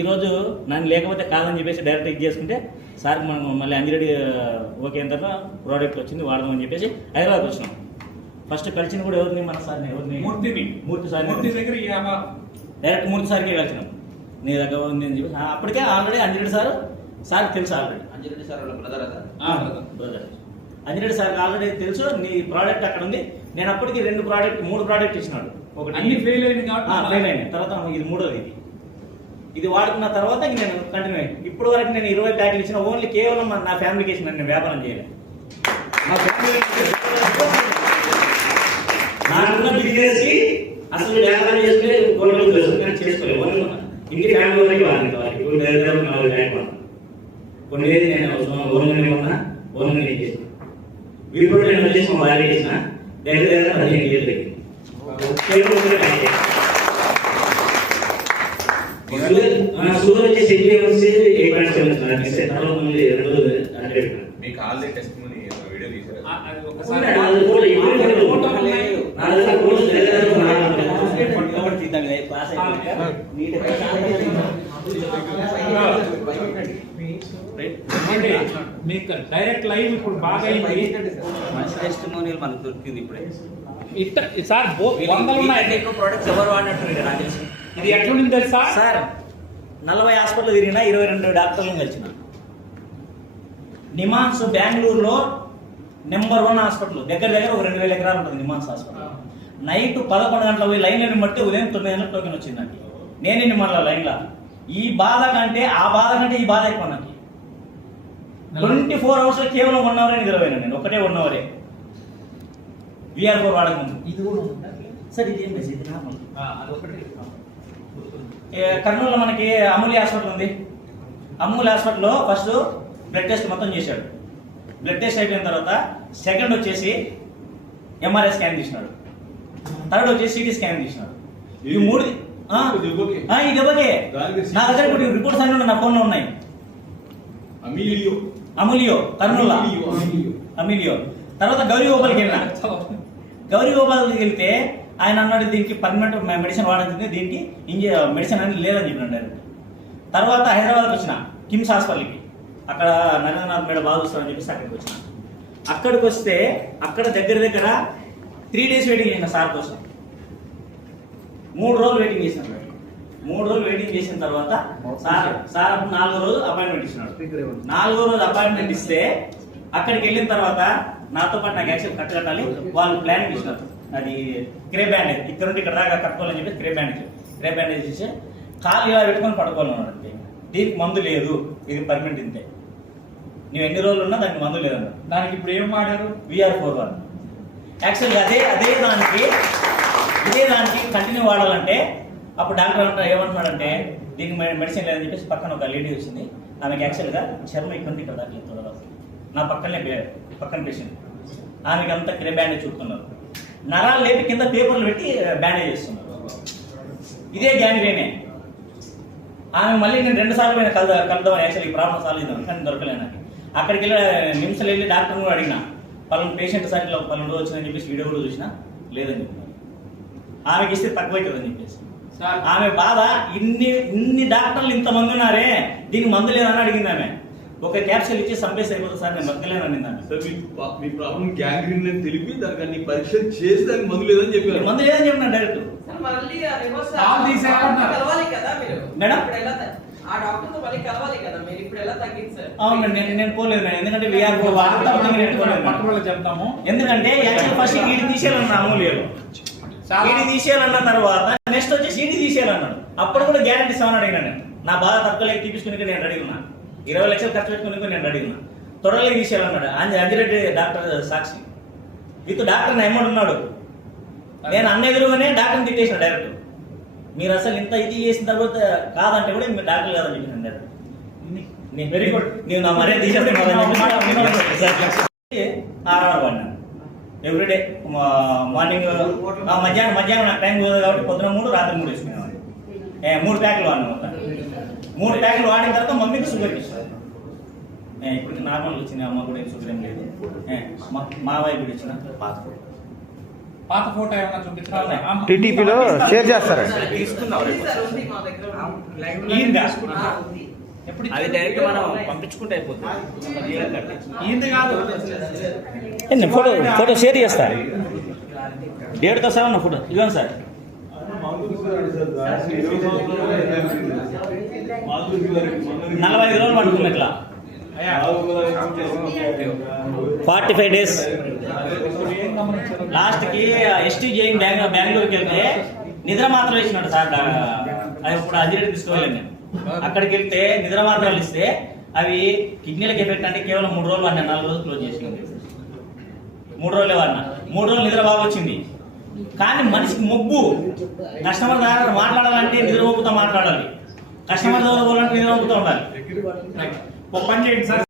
ఈరోజు నన్ను లేకపోతే కాదని చెప్పేసి డైరెక్ట్ ఇది చేసుకుంటే సార్ మనం మళ్ళీ అంజిరెడ్డి ఓకే అయిన తర్వాత ప్రోడక్ట్ వచ్చింది వాడదామని చెప్పేసి హైదరాబాద్ వచ్చినాం. ఫస్ట్ కలిసిన కూడా ఎవరిని మన సార్ని మూర్తి సార్ దగ్గర డైరెక్ట్ మూర్తి సార్కి కలిసినాం. నీ దగ్గర ఉంది అని చెప్పి అప్పటికే ఆల్రెడీ అంజిరెడ్డి సార్ తెలుసు. Already Anji Reddy sir brother Anji Reddy sir already తెలుసు. నీ ప్రోడక్ట్ అక్కడ ఉంది. నేను అప్పటికి 3 ప్రోడక్ట్ ఇచ్చినాడు. ఒకటి ఫెయిల్ అయింది తర్వాత ఇది మూడోది. ఇది వాడుకున్న తర్వాత నేను కంటిన్యూ అయ్యి ఇప్పటి వరకు నేను 20 ప్యాకెట్లు ఇచ్చిన. ఓన్లీ కేవలం నా ఫ్యామిలీకి ఇచ్చిన, నేను వ్యాపారం చేయలేదు. నాకున్న బిజినెస్ అసలు వ్యాపారం చేసుకునే చేసుకోలేదు. ఇంటి ఫ్యామిలీ వరకు వాడిని కొన్ని నేను ఓన్గానే ఉన్నా, ఓన్గానే చేసిన. ఇప్పుడు నేను వచ్చేసి మా భార్య చేసిన దగ్గర 15 ఏళ్ళు షుగర్ వచ్చేసి మీకు ఆల్రెడీ టెస్ట్ వీడియో తీసారు. మీకు డైరెక్ట్ లైవ్ ఇప్పుడు బాగా మంచి టెస్టిమోనియల్ మనకు దొరికింది ఇప్పుడే. సార్ ఎక్కువ ప్రొడక్ట్స్ ఎవరు వాడినట్టు నాకు తెలిసి. ఇది ఎట్లుంది తెలుసా సార్? 40 హాస్పిటల్ తిరిగినా, 22 డాక్టర్లను కలిసిన. నిమాన్స్ బెంగళూరులో నెంబర్ 1 హాస్పిటల్. దగ్గర ఒక 2000 ఎకరాలు ఉంటుంది నిమాన్స్ హాస్పిటల్. నైట్ 11 గంటల పోయి లైన్లను బట్టి ఉదయం 9 గంటల టోకెన్ వచ్చిందండి. నేనే నిమ్మల లైన్లో. ఈ బాధ కంటే ఈ బాధ ఎక్కువ నాకు. 24 అవర్స్ కేవలం 1 అవర్ నిద్రపోయినా నేను. ఒకటే 1 అవరే VR4 వాడకముందు. ఇది కూడా సార్ ఇదేం మెసేజ్ కర్నూలులో మనకి అమూల్య హాస్పిటల్ ఉంది. అమూల్య హాస్పిటల్లో ఫస్ట్ బ్లడ్ టెస్ట్ మొత్తం చేశాడు. బ్లడ్ టెస్ట్ అయిపోయిన తర్వాత సెకండ్ వచ్చేసి MRI స్కాన్ తీసినాడు. థర్డ్ వచ్చేసి CT స్కాన్ తీసినాడు. ఈ 3 ఇది ఇవ్వకే. నా దగ్గర ఇప్పుడు రిపోర్ట్స్ అన్నీ నా ఫోన్లో ఉన్నాయి. అమూల్యో కర్నూలు అమూల్యో. తర్వాత గౌరీ గోపాల్కి వెళ్ళినా. గౌరీ గోపాల్కి వెళ్తే ఆయన అన్నాడు దీనికి పర్మనెంట్ మెడిసిన్ వాడాల్సింది, దీనికి మెడిసిన్ అనేది లేదని చెప్పినాడు డైరెక్ట్. తర్వాత హైదరాబాద్కి వచ్చిన కిమ్స్ హాస్పిటల్కి. అక్కడ నరేంద్రనాథ్ మేడం బాగా చూస్తారని చెప్పేసి అక్కడికి వచ్చిన. అక్కడికి వస్తే అక్కడ దగ్గర 3 డేస్ వెయిటింగ్ చేసిన సార్ కోసం. 3 రోజులు వెయిటింగ్ చేసిన. 3 రోజులు వెయిటింగ్ చేసిన తర్వాత సార్ 4వ రోజు అపాయింట్మెంట్ ఇచ్చినాడు. 4వ రోజు అపాయింట్మెంట్ ఇస్తే అక్కడికి వెళ్ళిన తర్వాత నాతో పాటు నాకు యాక్చువల్ కట్టాలి. వాళ్ళు ప్లానింగ్ ఇచ్చినారు. అది క్రే బ్యాండేజ్, ఇక్కడ నుండి ఇక్కడ దాకా కట్టుకోవాలని చెప్పి క్రే బ్యాండేజ్ ఇచ్చి కాలు ఇలా పెట్టుకొని పడుకోవాలన్నాడు. అంతే. దీనికి మందు లేదు, ఇది పర్మనెంట్ ఇంతే. నువ్వు ఎన్ని రోజులు ఉన్నా దానికి మందు లేదన్నాడు. దానికి ఇప్పుడు ఏం వాడారు? VR4 వాడు. యాక్చువల్గా ఇదే దానికి కంటిన్యూ వాడాలంటే అప్పుడు డాక్టర్ ఏమంటున్నాడంటే దీనికి మెడిసిన్ లేదని చెప్పేసి పక్కన ఒక లేడీ వచ్చింది. ఆమెకి యాక్చువల్గా చర్మం ఇక్కడ ఇక్కడ దాకా నా పక్కన పేషెంట్. ఆమెకి అంతా క్రే బ్యాండేజ్ చూపుతున్నారు. నరాలు లేపి కింద పేపర్లు పెట్టి బ్యాండేజ్ చేస్తున్నారు. ఇదే గ్యాంగ్రీనే. ఆమె మళ్ళీ నేను 2 సార్లు పోయినా కలుద్దాం యాక్చువల్లీ ఈ ప్రాబ్లం సాల్వ్ చేద్దాం, కానీ దొరకలేను. నిమ్స్లో వెళ్ళి డాక్టర్ కూడా అడిగినా, పలానా పేషెంట్ సార్ ఇలా పలానా రోజు వచ్చిందని చెప్పేసి వీడియో కూడా చూసినా లేదని చెప్పినారు. ఆమెకి ఇస్తే తక్కువ అవుతుందని చెప్పేసి ఆమె బాధ. ఇన్ని డాక్టర్లు ఇంతమంది ఉన్నారే, దీనికి మందు లేదని అడిగింది ఆమె. ఒక క్యాప్సూల్ ఇచ్చి సంపేసి అయిపోతుంది సార్, నేను బతకలేను అనింది. సార్ మీ ప్రాబ్లం గ్యాంగ్రీన్ అని తెలిపి దానికి అన్ని పరీక్ష చేసి దానికి మందు లేదని చెప్పారు. మందు లేదని చెప్పిన డైరెక్ట్. అవునండి, నేను పోలేదు. ఎందుకంటే చెప్తాము. ఎందుకంటే ఫస్ట్ ఈడి తీసేయాలన్నా అమూల్యలో. ఈడి తీసేయాలన్న తర్వాత నెక్స్ట్ వచ్చేసి ఈడి తీసేయాలన్నాడు. అప్పుడు కూడా గ్యారెంటీ ఇస్తామని అడిగినా. నా బాధ తక్కువ తీపించుకుని నేను రెడీ ఉన్నా. 20 లక్షలు ఖర్చు పెట్టుకుని నేను రెడీ ఉన్నా. త్వరలో తీసేయాలన్నాడు. Anjireddy doctor Sakshi with doctor amount ఉన్నాడు. నేను అన్న ఎదురుగానే డాక్టర్ని తిట్టేసిన డైరెక్ట్. మీరు అసలు ఇంత ఇది చేసిన తర్వాత కాదంటే కూడా మీరు డాక్టర్ కాదని చెప్పిన డైరెక్ట్. వెరీ గుడ్, నేను నా మర్యాద తీసేస్తాను. 6 hours పడినాను ఎవ్రీడే. మార్నింగ్ మధ్యాహ్నం నాకు టైం కుదరదు కాబట్టి పొద్దున 3 రాత్రి 3 వేసుకునేవాడిని. 3 ప్యాకెట్లు వాడినా. 3 ప్యాకెట్లు వాడిన తర్వాత మమ్మీకి షుగర్ ఇచ్చాను. ఇప్పుడు నార్మల్ వచ్చింది. అమ్మ కూడా షుగర్ ఏం లేదు. మా వైపు కూడా ఇచ్చిన. పాత ఫోటో ఏమైనా చూపించాలి టీటీపీలో షేర్ చేస్తారండి. తీసుకుందాం ఈయన అది డైరెక్ట్ మనం పంపించుకుంటే అయిపోతుంది. ఈయన కాదు నేను ఫోటో షేర్ చేస్తా, డేట్తో సార్ ఉన్న ఫోటో ఇవ్వండి సార్. మాధురి 45 రోజులు పడుతుంది ఇట్లా, 45 days. లాస్ట్కి ఎస్టీ జైన్ బెంగళూరుకి వెళ్తే నిద్ర మాత్రలు ఇచ్చినాడు సార్. అది ఇప్పుడు అజిరెడ్డి తీసుకోవాలి నేను. అక్కడికి వెళ్తే నిద్ర మాత్రలు ఇస్తే అవి కిడ్నీలకు ఎఫెక్ట్ అంటే కేవలం 3 రోజులు వాడినా, 4 రోజులు క్లోజ్ చేసింది. 3 రోజులే వాడినా, 3 రోజులు నిద్ర బాగా వచ్చింది. కానీ మనిషికి మొబ్బు, కస్టమర్ దగ్గర మాట్లాడాలంటే నిద్ర మొబ్బుతో మాట్లాడాలి, కస్టమర్ దగ్గర పోవాలంటే నిద్ర మొబ్బుతో ఉండాలి. ఒక పని చేయండి సార్.